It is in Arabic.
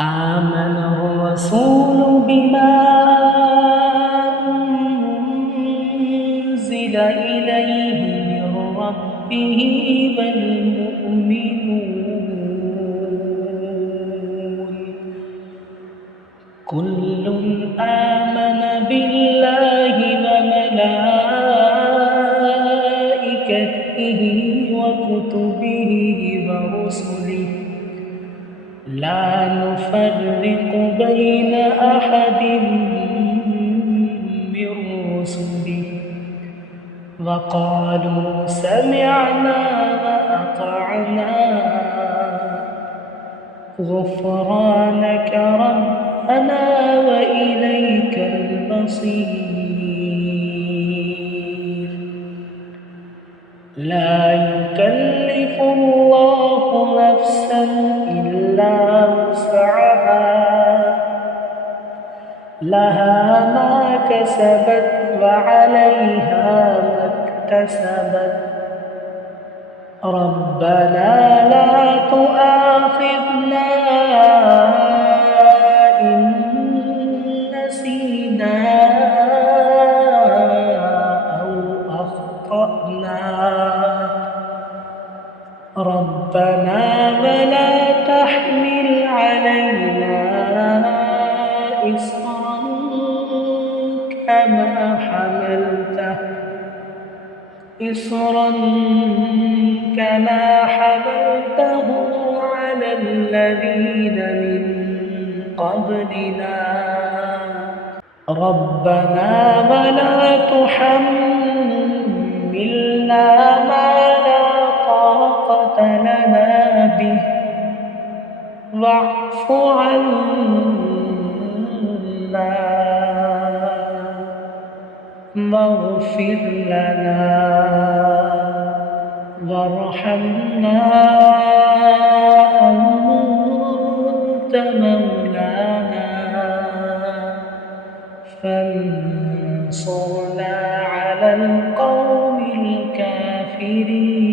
آمن الرسول بما أنزل إليه من ربه والمؤمنون كل آمن بالله وملائكته وكتبه ورسله لا نفرق بين أحد من رسله وقالوا سمعنا وأطعنا غفرانك ربنا وإليك المصير لا يكلف الله نفسا إلا وسعها لها ما كسبت وعليها ما اكتسبت ربنا لا تؤاخذنا إن نسينا أو أخطأنا ربنا ولا تحمل علينا إصرا كما حملته على الذين من قبلنا ربنا ولا تحملنا ما لا طاقة لنا به واعف عنا واغفر لنا وارحمنا أنت مولانا فانصرنا على القوم الكافرين.